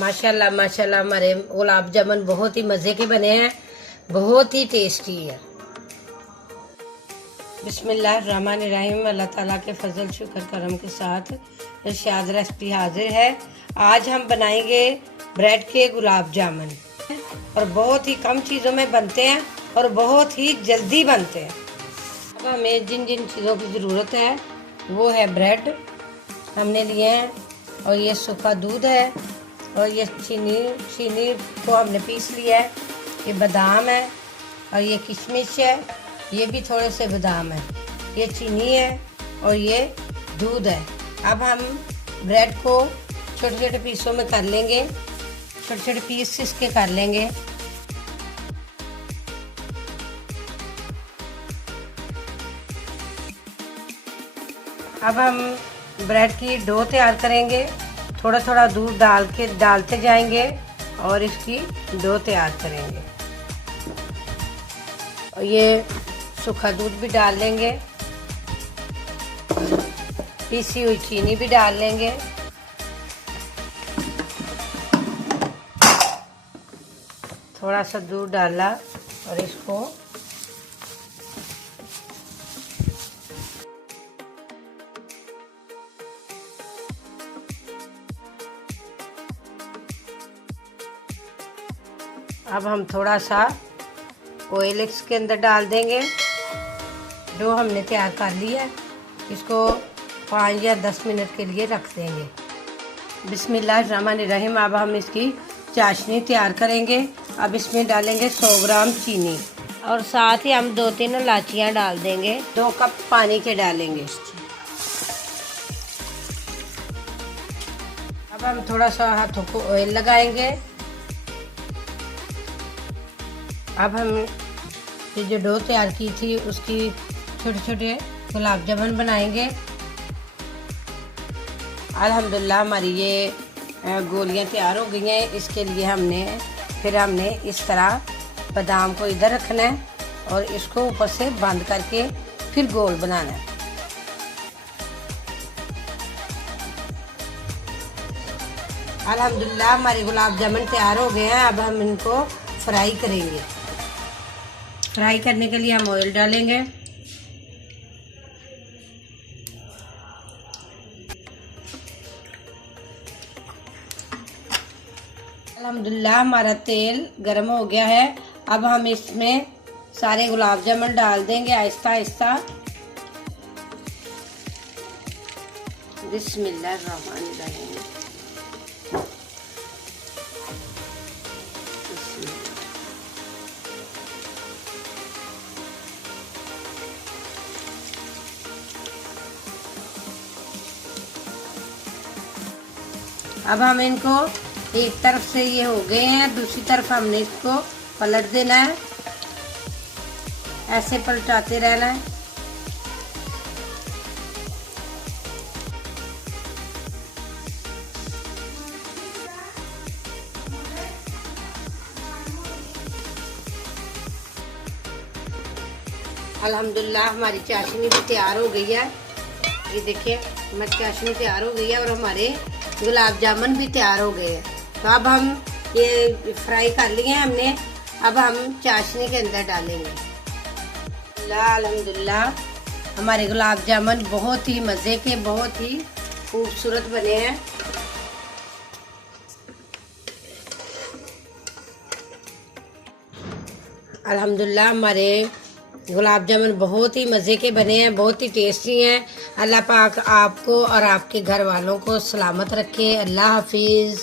माशाल्लाह माशाल्लाह, हमारे गुलाब जामुन बहुत ही मज़े के बने हैं, बहुत ही टेस्टी है। बिस्मिल्लाहिर्रहमानिर्रहीम। अल्लाह ताला के फजल शुक्र करम के साथ इरशाद रेसिपी हाजिर है। आज हम बनाएंगे ब्रेड के गुलाब जामुन, और बहुत ही कम चीज़ों में बनते हैं और बहुत ही जल्दी बनते हैं। अब हमें जिन जिन चीज़ों की ज़रूरत है वो है ब्रेड हमने लिए हैं, और ये सूखा दूध है, और ये चीनी को हमने पीस लिया है, ये बादाम है, और ये किशमिश है, ये भी थोड़े से बादाम है, ये चीनी है, और ये दूध है। अब हम ब्रेड को छोटे छोटे पीसों में कर लेंगे, छोटे छोटे पीस इसके कर लेंगे। अब हम ब्रेड की डो तैयार करेंगे, थोड़ा थोड़ा दूध डालते जाएंगे और इसकी डो तैयार करेंगे। और ये सूखा दूध भी डाल लेंगे, पीसी हुई चीनी भी डाल लेंगे, थोड़ा सा दूध डाला और इसको अब हम थोड़ा सा ऑयल इसके अंदर डाल देंगे। जो हमने तैयार कर लिया है इसको 5 या 10 मिनट के लिए रख देंगे। बिस्मिल्लाहिर्रहमानिर्रहीम। अब हम इसकी चाशनी तैयार करेंगे। अब इसमें डालेंगे 100 ग्राम चीनी, और साथ ही हम 2-3 इलायचियाँ डाल देंगे। 2 कप पानी के डालेंगे। अब हम थोड़ा सा हाथों को ऑयल लगाएंगे। अब हम ये जो डो तैयार की थी उसकी छोटे छोटे गुलाब जामुन बनाएंगे। अल्हम्दुलिल्लाह हमारी ये गोलियां तैयार हो गई हैं। इसके लिए हमने इस तरह बादाम को इधर रखना है और इसको ऊपर से बंद करके फिर गोल बनाना है। अल्हम्दुलिल्लाह हमारे गुलाब जामुन तैयार हो गए हैं। अब हम इनको फ्राई करेंगे। फ्राई करने के लिए हम ऑयल डालेंगे। अल्हम्दुलिल्लाह हमारा तेल गर्म हो गया है। अब हम इसमें सारे गुलाब जामुन डाल देंगे आहिस्ता आहिस्ता। बिस्मिल्लाहिर्रहमानिर्रहीम। अब हम इनको एक तरफ से ये हो गए हैं, दूसरी तरफ हमने इसको पलट देना है, ऐसे पलटाते रहना है। अल्हम्दुलिल्लाह हमारी चाशनी भी तैयार हो गई है। ये देखिए हमारी चाशनी तैयार हो गई है और हमारे गुलाब जामुन भी तैयार हो गए हैं। तो अब हम ये फ्राई कर लिए हैं हमने। अब हम चाशनी के अंदर डालेंगे। अल्हम्दुलिल्लाह हमारे गुलाब जामुन बहुत ही मज़े के, बहुत ही खूबसूरत बने हैं। अल्हम्दुलिल्लाह हमारे गुलाब जामुन बहुत ही मज़े के बने हैं, बहुत ही टेस्टी हैं। अल्लाह पाक आपको और आपके घर वालों को सलामत रखे। अल्लाह हाफिज़।